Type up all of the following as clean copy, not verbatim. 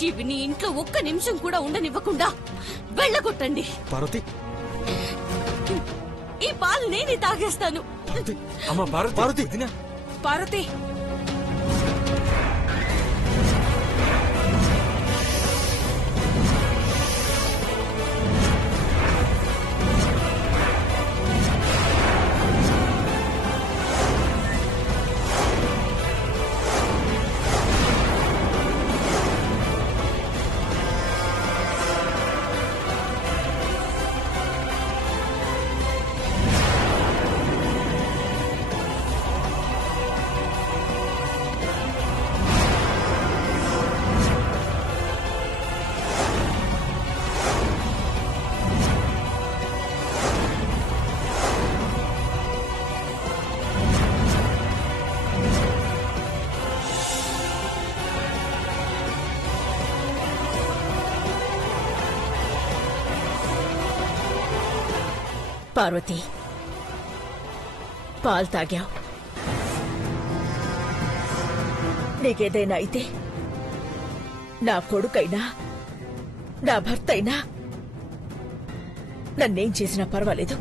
జీవిని ఇంట్లో ఒక్క నిమిషం కూడా ఉండనివ్వకుండా వెళ్ళగొట్టండి. పార్వతి, ఈ పాలు నేనే తాగేస్తాను. పార్వతి, పార్వతి, పార్వతి, పాలు తాగావు. నీకేదైనా అయితే నా కొడుకైనా నా భర్త అయినా నన్నేం చేసినా పర్వాలేదు.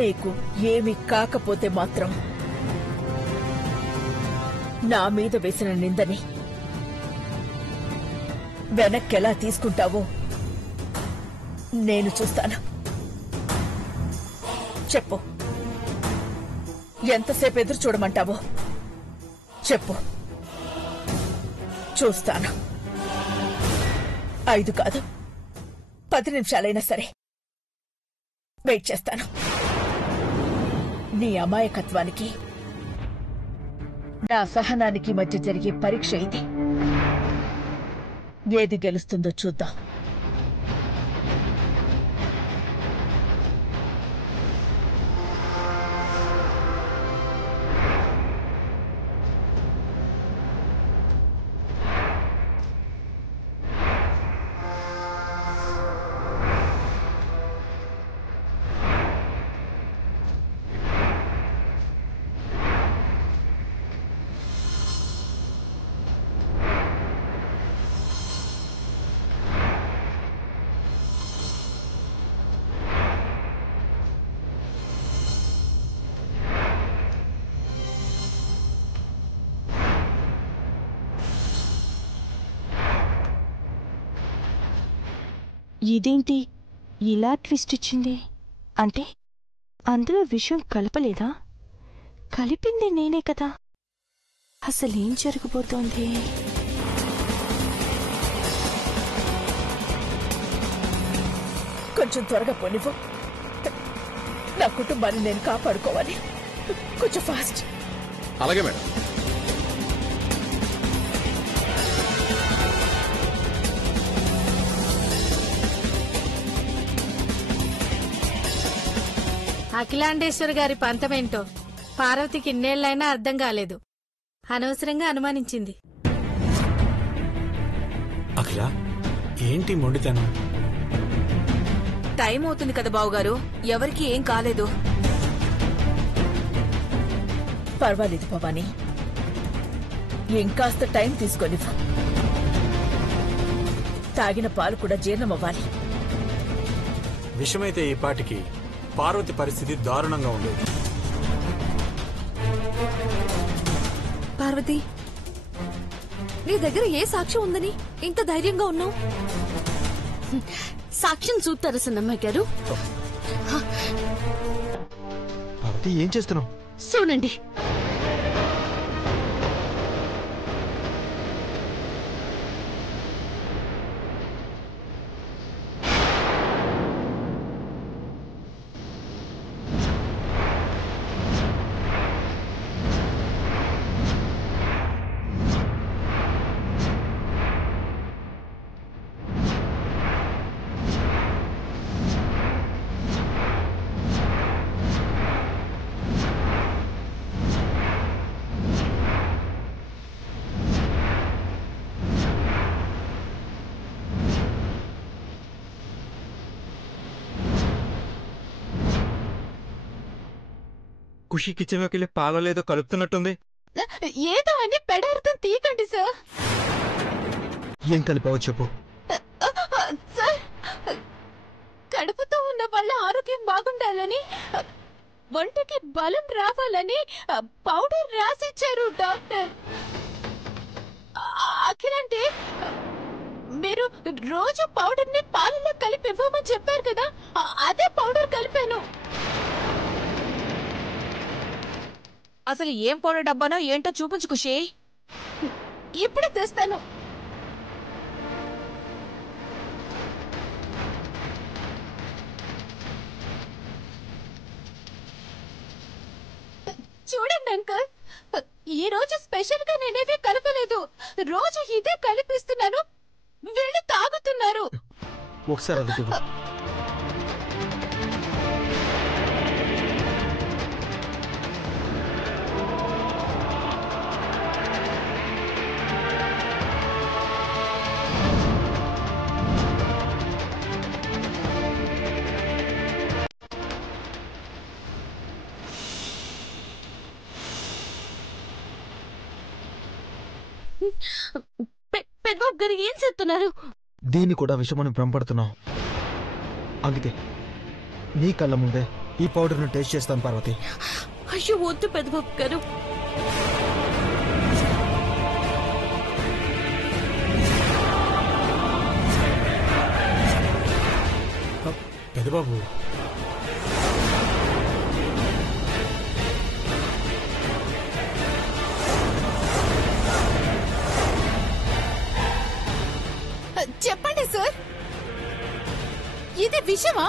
నీకు ఏమి కాకపోతే మాత్రం నా మీద వేసిన నిందని వెనక్కెలా తీసుకుంటావో నేను చూస్తాను. చెప్పు, ఎంతసేపు ఎదురు చూడమంటావో చెప్పు, చూస్తాను. 5 కాదు 10 నిమిషాలైనా సరే వెయిట్ చేస్తాను. నీ అమాయకత్వానికి నా సహనానికి మధ్య జరిగే పరీక్ష ఇది. ఏది గెలుస్తుందో చూద్దాం. ఇదేంటి ఇలా ట్విస్ట్ ఇచ్చింది? అంటే అందులో విషయం కలపలేదా? కలిపింది నేనే కదా. అసలేం జరగబోతోంది? కొంచెం త్వరగా పోనివ్వు. నా కుటుంబాన్ని నేను కాపాడుకోవాలి. కొంచెం ఫాస్ట్. అలాగే మేడం. అఖిలాండేశ్వరి గారి పంతమేంటో పార్వతికి ఇన్నేళ్లైనా అర్థం కాలేదు. అనవసరంగా అనుమానించింది. అఖిల, ఏంటి మొండితనం? టైం అవుతుంది కదా బావుగారు, ఎవరికి ఏం కాలేదు. పర్వాలేదు భవానీ, ఇంకాస్త టైం తీసుకొనివ్వు. తాగిన పాలు కూడా జీర్ణమవ్వాలి. విషమైతే ఈ పాటికి పార్వతి పరిస్థితి దారుణంగా ఉండేది. పార్వతి, నీ దగ్గర ఏ సాక్ష్యం ఉందని ఇంత ధైర్యంగా ఉన్నావు? సాక్ష్యం చూస్తారా సన్నమ్మాయి గారు? పార్వతి, ఏం చేస్తున్నావు? చూడండి. ఖుషి కిచెన్లోకి వెళ్ళి పాలలో ఏదో కలుపుతున్నట్టుంది. ఏదో అని పెడార్థం తీయకండి సార్. ఏం కలిపావో చెప్పు. సార్, కడుపుతో ఉన్న వాళ్ళ ఆరోగ్యం బాగుండాలని, ఒంటికి బలం రావాలని పౌడర్ రాసిచ్చారు డాక్టర్. అఖిలంటే మీరు రోజు పౌడర్ ని పాలలో కలిపి ఇవ్వమని చెప్పారు కదా, అదే పౌడర్ కలిపాను. అసలు ఏం పౌడర్ డబ్బానో ఏంటో చూపించు ఖుషి. ఇప్పుడే తెస్తాను. చూడండి అంకల్, ఈ రోజు స్పెషల్ గా నేనేవి కలపలేదు. రోజు ఇదే కలిపిస్తున్నాను, వీళ్ళు తాగుతున్నారు. ఒకసారి అది ఇవ్వు. పెద్దబాబు గారు ఏం చెప్తున్నారు? దీన్ని కూడా విషమని భ్రమపడుతున్నావు. అందుకే నీ కళ్ళ ముందే ఈ పౌడర్ను టేస్ట్ చేస్తాను పార్వతి. అయ్యో వద్దు పెద్దబాబు గారు. పెద్దబాబు, చెప్పండి సార్, ఇది విషమా?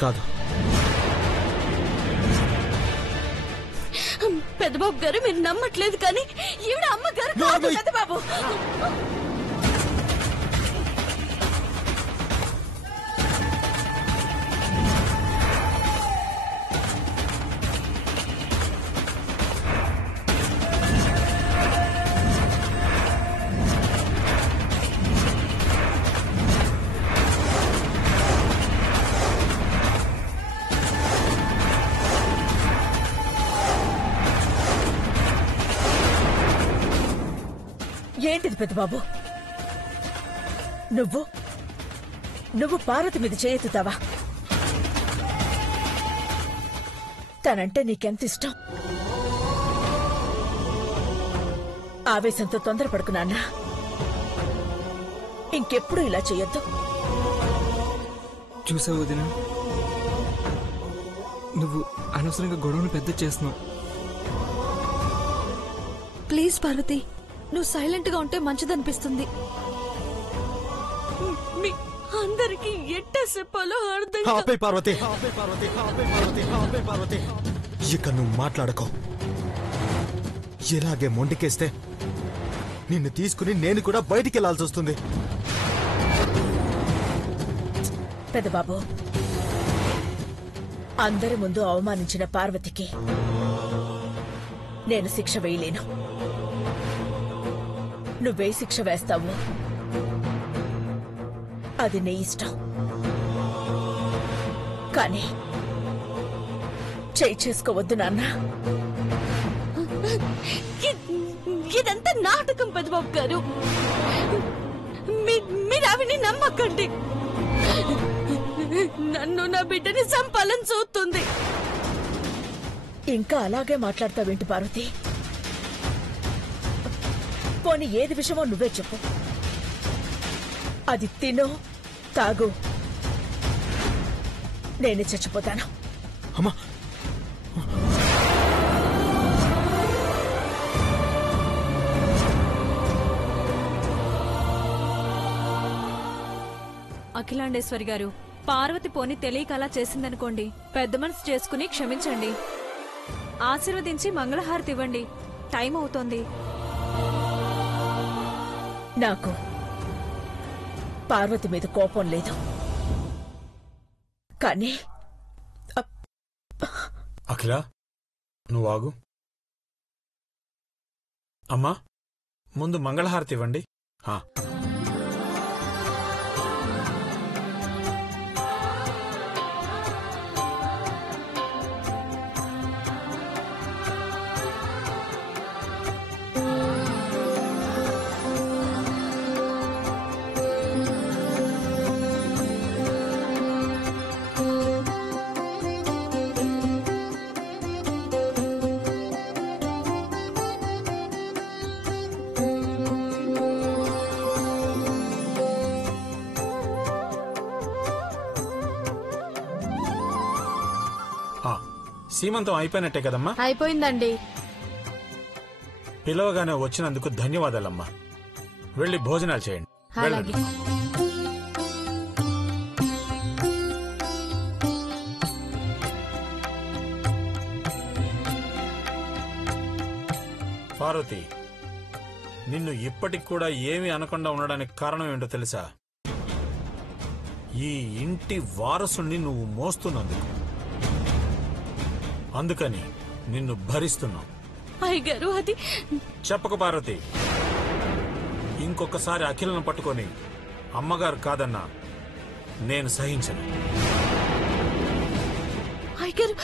కాదు, పెద్దబాబు గారు మీరు నమ్మట్లేదు కానీ ఈవిడ అమ్మగారు కాదు పెద్దబాబు. ఏంటిది పెద్దబాబు? నువ్వు పార్వతి మీద చేయెత్తుతావా? తనంటే నీకెంత ఇష్టం? ఆవేశంతో తొందరపడుకున్నానా? ఇంకెప్పుడు ఇలా చెయ్యొద్దు. చూసావు వదినా, నువ్వు అనవసరంగా గొడవను పెద్ద చేస్తున్నావు. ప్లీజ్ పార్వతి, నువ్వు సైలెంట్ గా ఉంటే మంచిదనిపిస్తుంది. అందరికి ఎట్ట చెప్పాలో అర్థం ఆపే పార్వతి, ఆపే పార్వతి, ఆపే పార్వతి, ఆపే పార్వతి. ఇక నువ్వు మాట్లాడకో. ఇలాగే మొండికేస్తే నిన్ను తీసుకుని నేను కూడా బయటికి వెళ్లాల్సి వస్తుంది. పెద్దబాబు, అందరి ముందు అవమానించిన పార్వతికి నేను శిక్ష వేయలేను. నువ్వే శిక్ష వేస్తావు అది నీ ఇష్టం. కానీ చేయి చేసుకోవద్దు నాన్న. ఇదంతా నాటకం పెద్దబాబు గారు. మీరు ఆవిని నమ్మకండి. నన్ను నా బిడ్డని చంపాలని చూస్తుంది. ఇంకా అలాగే మాట్లాడతావేంటి పార్వతి? పోనీ ఏది విషయమో నువ్వే చెప్పు. అది తిను, తాగు, నేనే చచ్చిపోతాను. అమ్మా, అఖిలాండేశ్వరి గారు, పార్వతి పోని తెలియక అలా చేసిందనుకోండి. పెద్ద మనసు చేసుకుని క్షమించండి. ఆశీర్వదించి మంగళహారతి ఇవ్వండి. టైం అవుతోంది. నాకు పార్వతి మీద కోపం లేదు, కానీ అఖిల, నువ్వు ఆగు. అమ్మా, ముందు మంగళహారతి ఇవ్వండి. సీమంతం అయిపోయినట్టే కదమ్మా? అయిపోయిందండి. పిలవగానే వచ్చినందుకు ధన్యవాదాలమ్మా. వెళ్ళి భోజనాలు చేయండి. అలాగే. పార్వతి, నిన్ను ఇప్పటికి కూడా ఏమీ అనకుండా ఉండడానికి కారణం ఏంటో తెలుసా? ఈ ఇంటి వారసుని నువ్వు మోస్తున్నందుకు. అందుకని నిన్ను భరిస్తున్నావు. అయ్యగారు అది చెప్పక పార్వతి. ఇంకొకసారి అఖిలను పట్టుకొని అమ్మగారు కాదన్నా నేను సహించను. అయ్యగారు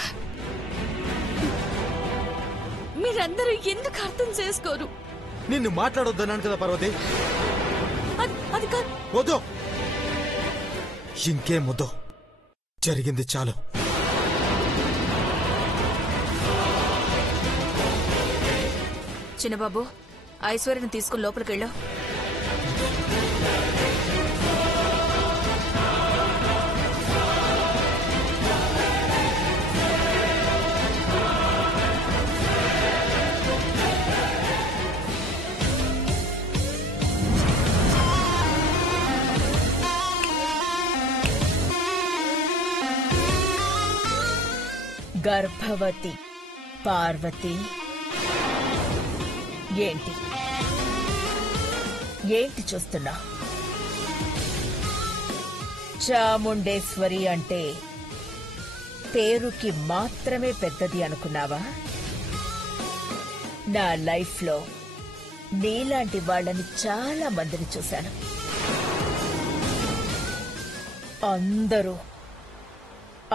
మీరందరూ ఎందుకు అర్థం చేసుకోరు? నిన్ను మాట్లాడొద్దన్నాను కదా పార్వతి. అది కాదు. వద్దు, ఇంకేం వద్దు, జరిగింది చాలు. చిన్నబాబు, ఐశ్వర్యను తీసుకుని లోపలికెళ్ళు. గర్భవతి పార్వతి, ఏంటి చూస్తున్నా? చాముండేశ్వరి అంటే పేరుకి మాత్రమే పెద్దది అనుకున్నావా? నా లైఫ్లో నీలాంటి వాళ్ళని చాలా మందిని చూశాను.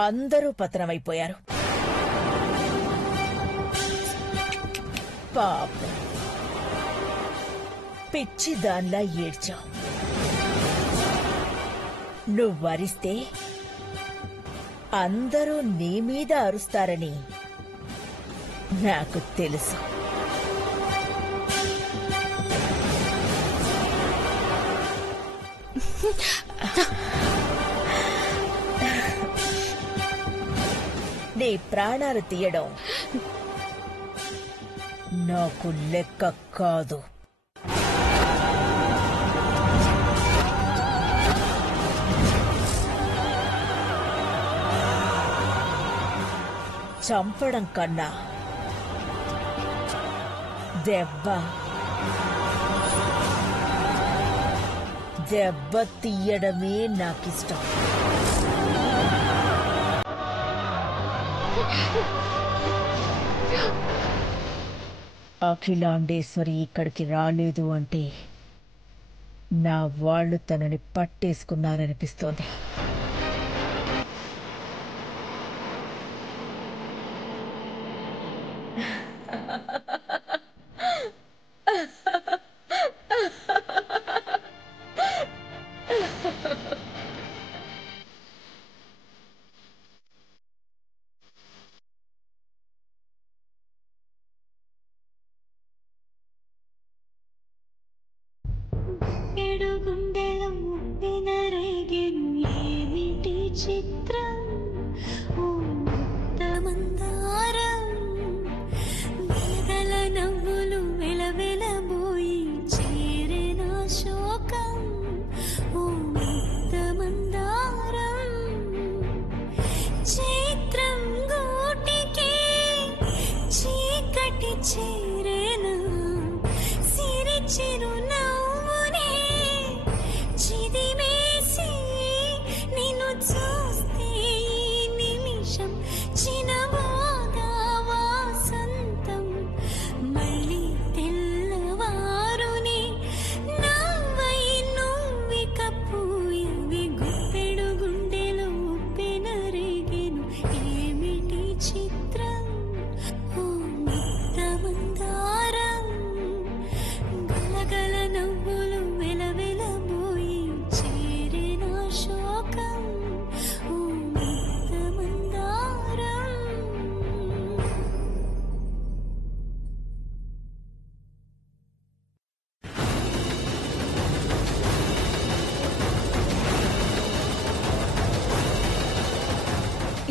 అందరూ పతనమైపోయారు. పాపం, పిచ్చిదాన్లా ఏడ్చావు. నువ్వరిస్తే అందరూ నీ మీద అరుస్తారని నాకు తెలుసు. నీ ప్రాణాలు తీయడం నాకు లెక్క కాదు. చంపడం కన్నా దెబ్బ తీయడమే నాకిష్టం. అఖిలాండేశ్వరి ఇక్కడికి రాలేదు అంటే నా వాళ్ళు తనని పట్టేసుకున్నారనిపిస్తోంది.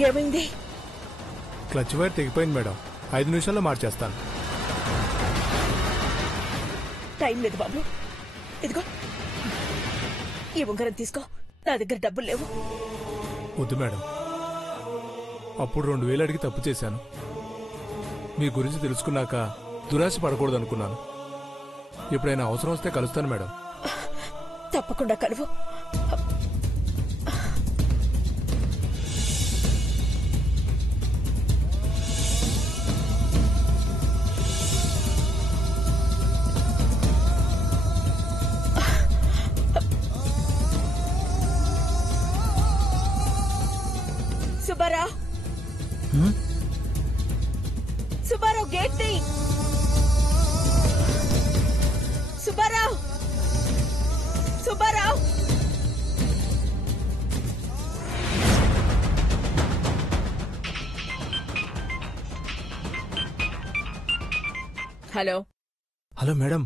ఏమైంది? క్లచ్ వైర్ తెగిపోయింది మేడం. 5 నిమిషాల్లో మార్చేస్తాను. టైం లేదు బాబు. ఇదిగో ఈ ఉంగరం తీసుకో. నా దగ్గర డబ్బులు లేవు. వద్దు మేడం, అప్పుడు 2000 అడిగి తప్పు చేశాను. మీ గురించి తెలుసుకున్నాక దురాశ పడకూడదు అనుకున్నాను. ఎప్పుడైనా అవసరం వస్తే కలుస్తాను మేడం. తప్పకుండా కలువు. సుబ్బారావు, సుబ్బారావు గేట్ తీ. Subbarao, Subbarao. Hello hello madam,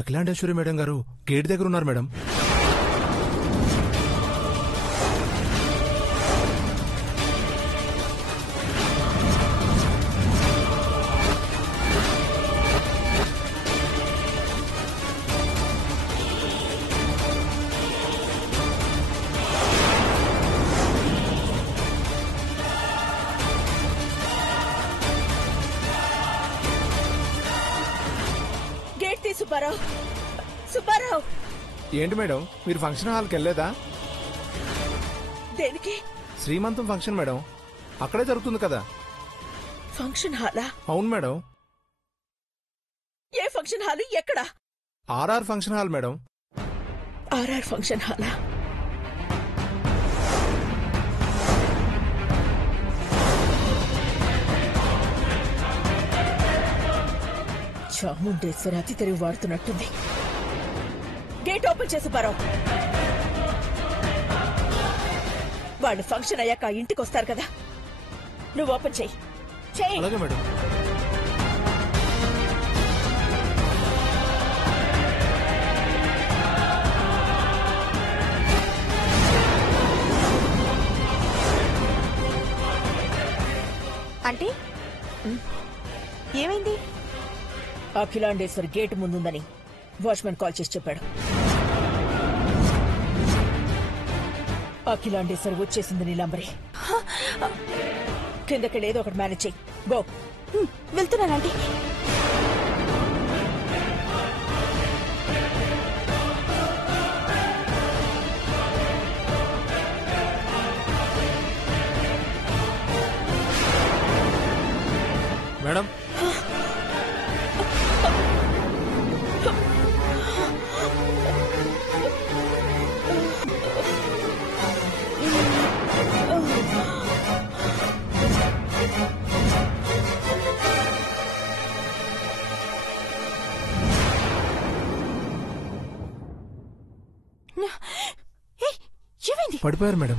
Akhilandeshwari madam గారు గేట్ దగ్గర ఉన్నారు మేడం. గేట్ తీ సుబ్బారావు. సుబ్బారావు. ఏంటి మేడం, మీరు ఫంక్షన్ హాల్కి వెళ్ళలేదా? దేనికి? శ్రీమంతం ఫంక్షన్ మేడం, అక్కడే జరుగుతుంది కదా. ఫంక్షన్ హాలా? అవును మేడం. ఏ ఫంక్షన్ హాలు? ఎక్కడ? RR function hall madam. RR function హాలా? చాముండేశ్వరి అతి తెలివి వాడుతున్నట్టుంది. గేట్ ఓపెన్ చేసి పరావు. వాళ్ళు ఫంక్షన్ అయ్యాక ఇంటికి వస్తారు కదా, నువ్వు ఓపెన్ చెయ్యి. చెయ్యి. అలాగే మేడం. అంటే ఏమైంది? అఖిలాండేశ్వరి గేటు ముందుందని వాచ్మెన్ కాల్ చేసి చెప్పాడు. అఖిలాండేశ్వరి వచ్చేసింది నీలాంబరి. కిందకెళ్ళి ఏదో ఒకటి మేనేజ్ చెయ్యి. గో. వెళ్తున్నానండి. మేడం, ఏమైంది? పడిపోయారు మేడం.